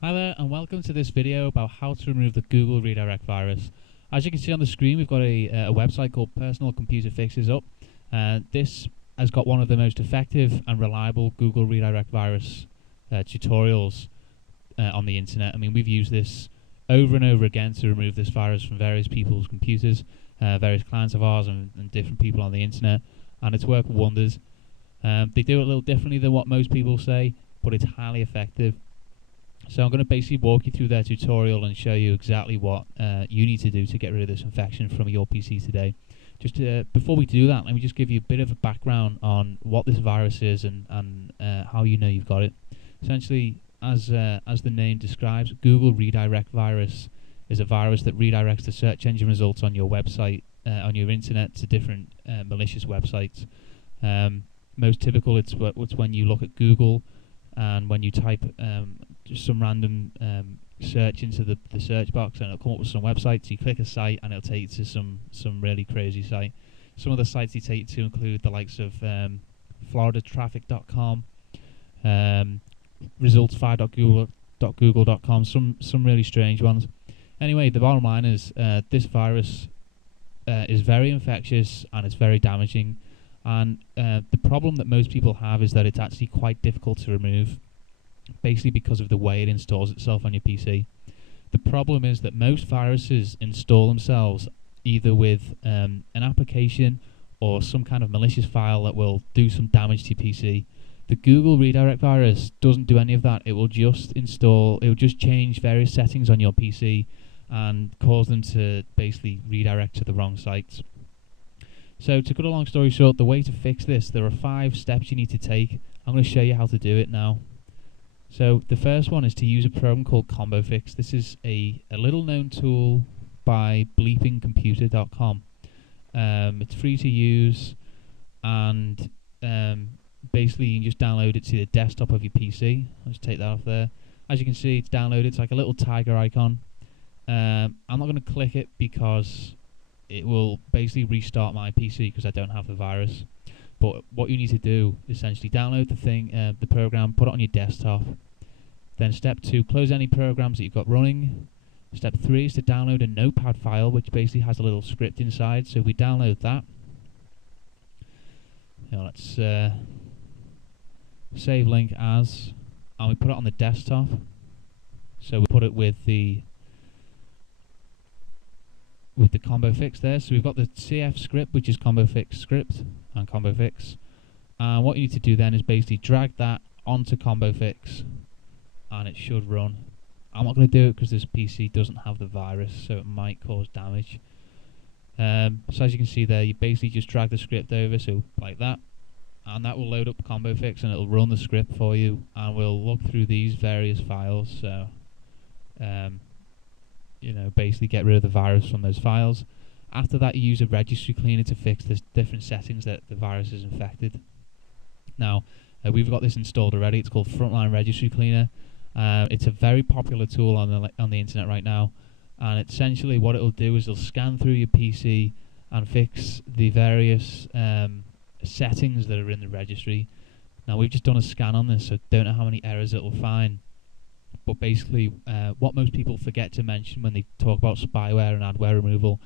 Hi there, and welcome to this video about how to remove the Google redirect virus. As you can see on the screen, we've got a website called Personal Computer Fixes up. This has got one of the most effective and reliable Google redirect virus tutorials on the internet. I mean, we've used this over and over again to remove this virus from various people's computers, various clients of ours and different people on the internet, and it's worked wonders. They do it a little differently than what most people say, but it's highly effective. So I'm going to basically walk you through their tutorial and show you exactly what you need to do to get rid of this infection from your PC today. Just before we do that, let me just give you a bit of a background on what this virus is and how you know you've got it. Essentially, as the name describes, Google Redirect Virus is a virus that redirects the search engine results on your website, on your internet, to different malicious websites. Most typical, it's when you look at Google and when you type just some random search into the search box, and it'll come up with some websites. You click a site and it'll take you to some really crazy site. Some of the sites you take to include the likes of floridatraffic.com, results5.google.com, some really strange ones. Anyway, the bottom line is this virus is very infectious and it's very damaging, and the problem that most people have is that it's actually quite difficult to remove, basically because of the way it installs itself on your PC. The problem is that most viruses install themselves either with an application or some kind of malicious file that will do some damage to your PC. The Google redirect virus doesn't do any of that. It will just change various settings on your PC and cause them to basically redirect to the wrong sites. So to cut a long story short, the way to fix this, there are 5 steps you need to take. I'm going to show you how to do it now. So the first one is to use a program called ComboFix. This is a little known tool by bleepingcomputer.com. It's free to use, and basically you can just download it to the desktop of your PC. Let's take that off there. As you can see, it's downloaded. It's like a little tiger icon. I'm not going to click it because it will basically restart my PC because I don't have the virus. But what you need to do is essentially download the program, put it on your desktop. Then step 2, close any programs that you've got running. Step 3 is to download a notepad file, which basically has a little script inside. So if we download that, let's save link as, and we put it on the desktop. So we put it with the ComboFix there. So we've got the CF script, which is ComboFix script and ComboFix. And what you need to do then is basically drag that onto ComboFix, and it should run. I'm not going to do it because this PC doesn't have the virus, so it might cause damage. So as you can see there, you basically just drag the script over, so like that, and that will load up ComboFix and it'll run the script for you, and we'll look through these various files. So basically get rid of the virus from those files. After that, you use a registry cleaner to fix the different settings that the virus is infected. Now, we've got this installed already. It's called Frontline Registry Cleaner. It's a very popular tool on the internet right now, and essentially what it'll do is it'll scan through your PC and fix the various settings that are in the registry. Now, we've just done a scan on this, so don't know how many errors it'll find. But basically, what most people forget to mention when they talk about spyware and adware removal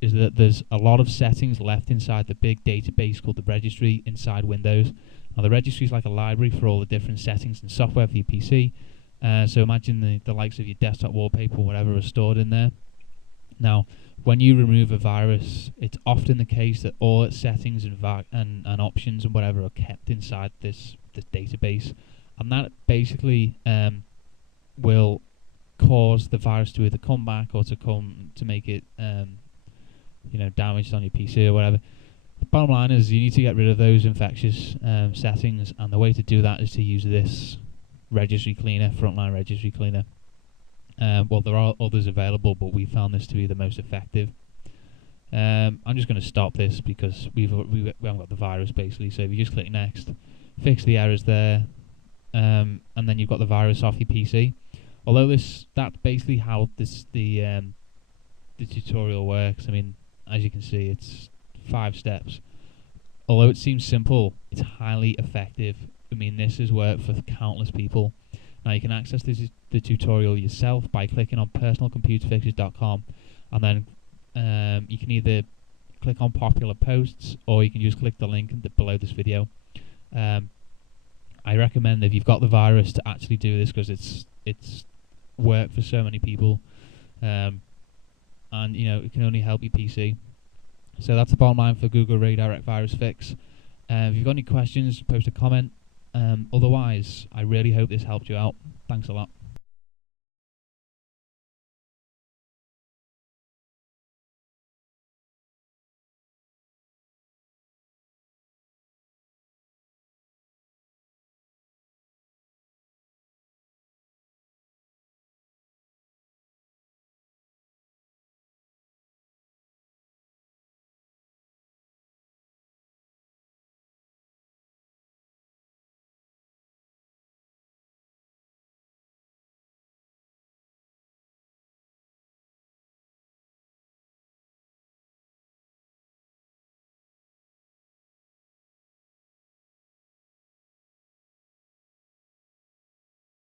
is that there's a lot of settings left inside the big database called the registry inside Windows. Now, the registry is like a library for all the different settings and software for your PC. So imagine the likes of your desktop wallpaper or whatever are stored in there. Now, when you remove a virus, it's often the case that all its settings and options and whatever are kept inside this database, and that basically will cause the virus to either come back or to make it damaged on your PC or whatever. The bottom line is you need to get rid of those infectious settings, and the way to do that is to use this registry cleaner, Frontline Registry Cleaner. Well, there are others available, but we found this to be the most effective. I'm just going to stop this because we haven't got the virus basically. So if you just click next, fix the errors there, and then you've got the virus off your PC. Although that's basically how the tutorial works. I mean, as you can see, it's 5 steps. Although it seems simple, it's highly effective. I mean, this has worked for countless people. Now you can access the tutorial yourself by clicking on personalcomputerfixes.com, and then you can either click on popular posts, or you can just click the link below this video. I recommend, if you've got the virus, to actually do this, because it's worked for so many people, and it can only help your PC. So that's the bottom line for Google Redirect Virus Fix. If you've got any questions, post a comment. Otherwise, I really hope this helped you out. Thanks a lot.